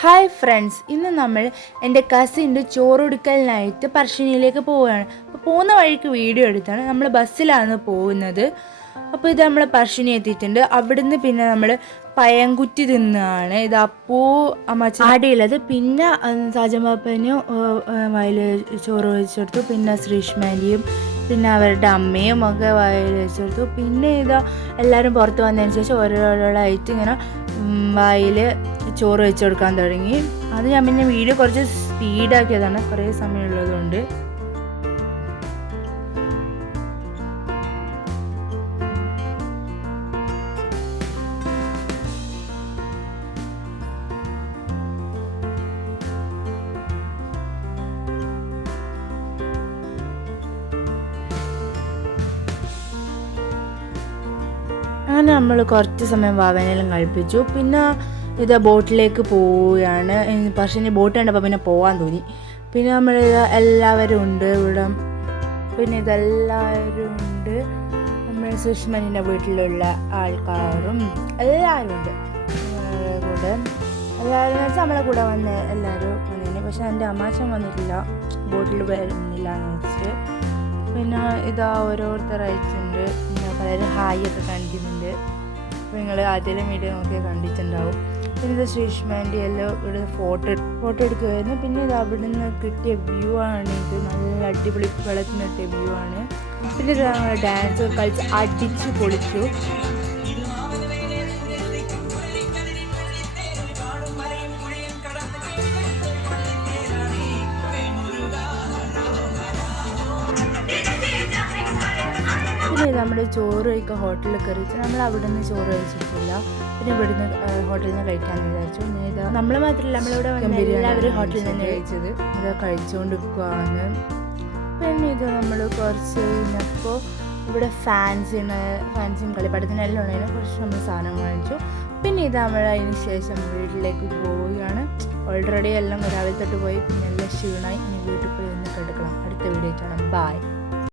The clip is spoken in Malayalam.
ഹായ് ഫ്രണ്ട്സ്, ഇന്ന് നമ്മൾ എൻ്റെ കസിൻ്റെ ചോറൊടുക്കലിനായിട്ട് പറശ്ശിനിയിലേക്ക് പോവുകയാണ്. അപ്പോൾ പോകുന്ന വഴിക്ക് വീഡിയോ എടുത്താണ്. നമ്മൾ ബസ്സിലാണ് പോകുന്നത്. അപ്പോൾ ഇത് നമ്മൾ പറശ്ശിനി എത്തിയിട്ടുണ്ട്. അവിടുന്ന് പിന്നെ നമ്മൾ പയംകുറ്റി തിന്നാണ്. ഇത് അപ്പൂ അമ്മച്ച ആടിയുള്ളത്. പിന്നെ സാജമ്പാപ്പനും വയൽ ചോറ് വെച്ചെടുത്തു. പിന്നെ ശ്രീഷ്മാൻ്റെയും പിന്നെ അവരുടെ അമ്മയും ഒക്കെ വയൽ വെച്ചെടുത്തു. പിന്നെ ഇതാ എല്ലാവരും പുറത്ത് വന്നതിന് ശേഷം ഓരോരോളായിട്ട് ഇങ്ങനെ വായിൽ ചോറ് വെച്ച് കൊടുക്കാൻ തുടങ്ങി. അത് ഞാൻ പിന്നെ വീഡിയോ കുറച്ച് സ്പീഡാക്കിയതാണ്, കുറേ സമയമുള്ളതുകൊണ്ട്. അങ്ങനെ നമ്മൾ കുറച്ച് സമയം വാവനെല്ലാം കളിപ്പിച്ചു. പിന്നെ ഇത് ബോട്ടിലേക്ക് പോവുകയാണ്. പക്ഷേ ബോട്ട് കണ്ടപ്പോൾ പിന്നെ പോകാൻ തോന്നി. പിന്നെ നമ്മൾ എല്ലാവരും ഉണ്ട് ഇവിടെ. പിന്നെ ഇതെല്ലാവരും ഉണ്ട്. നമ്മൾ സുഷ്മനിൻ്റെ വീട്ടിലുള്ള ആൾക്കാരും എല്ലാവരും ഉണ്ട് കൂടെ. എല്ലാവരും വെച്ചാൽ നമ്മളെ കൂടെ വന്ന് എല്ലാവരും വന്നതിന്. പക്ഷെ എൻ്റെ അമ്മാച്ചൻ വന്നിട്ടില്ല, ബോട്ടിൽ വരുന്നില്ല എന്ന് വെച്ച്. പിന്നെ ഇതാ ഓരോരുത്തരായിട്ടുണ്ട്. പിന്നെ പലരും ഹായ് ഒക്കെ കാണിക്കുന്നുണ്ട്. അപ്പോൾ നിങ്ങൾ ആദ്യം വീഡിയോ നോക്കി കണ്ടിട്ടുണ്ടാവും. പിന്നെ ഇത് ശ്രീഷ്മാൻ്റെ എല്ലാം ഇവിടെ ഫോട്ടോ എടുക്കുമായിരുന്നു. പിന്നെ ഇത് അവിടെ നിന്ന് കിട്ടിയ വ്യൂ ആണ്. ഇത് നല്ല അടിപൊളി വെള്ളത്തിൽ കിട്ടിയ വ്യൂ ആണ്. പിന്നെ ഇത് ഞങ്ങൾ ഡാൻസ് കളിച്ച് അടിച്ച് പൊളിച്ചു. പിന്നെ നമ്മൾ ചോറ് കഴിക്കുക ഹോട്ടലിൽ കയറിയിട്ട് നമ്മൾ അവിടെ നിന്ന് ചോറ് കഴിച്ചിട്ടില്ല. പിന്നെ ഇവിടുന്ന് ഹോട്ടലിൽ നിന്ന് കഴിക്കാമെന്ന് വിചാരിച്ചു. ഇത് നമ്മൾ മാത്രമല്ല, നമ്മളിവിടെ വന്ന് എല്ലാവരും ഹോട്ടലിൽ നിന്ന് കഴിച്ചത്. ഇത് കഴിച്ചുകൊണ്ടിരിക്കുകയാണ്. പിന്നെ ഇത് നമ്മൾ കുറച്ച് കഴിഞ്ഞപ്പോൾ ഇവിടെ ഫാൻസിയും കളിപ്പാട്ടത്തിനെല്ലാം ഉണ്ടായിരുന്നു. കുറച്ച് നമ്മൾ സാധനം വാങ്ങിച്ചു. പിന്നെ ഇത് നമ്മൾ അതിന് ശേഷം വീട്ടിലേക്ക് പോവുകയാണ്. ഓൾറെഡി എല്ലാം രാവിലെ തൊട്ട് പോയി. പിന്നെ എല്ലാം ക്ഷീണമായി. ഇനി വീട്ടിൽ പോയി ഒന്ന് കിടക്കണം. അടുത്ത വീഡിയോ കാണാം. ബൈ.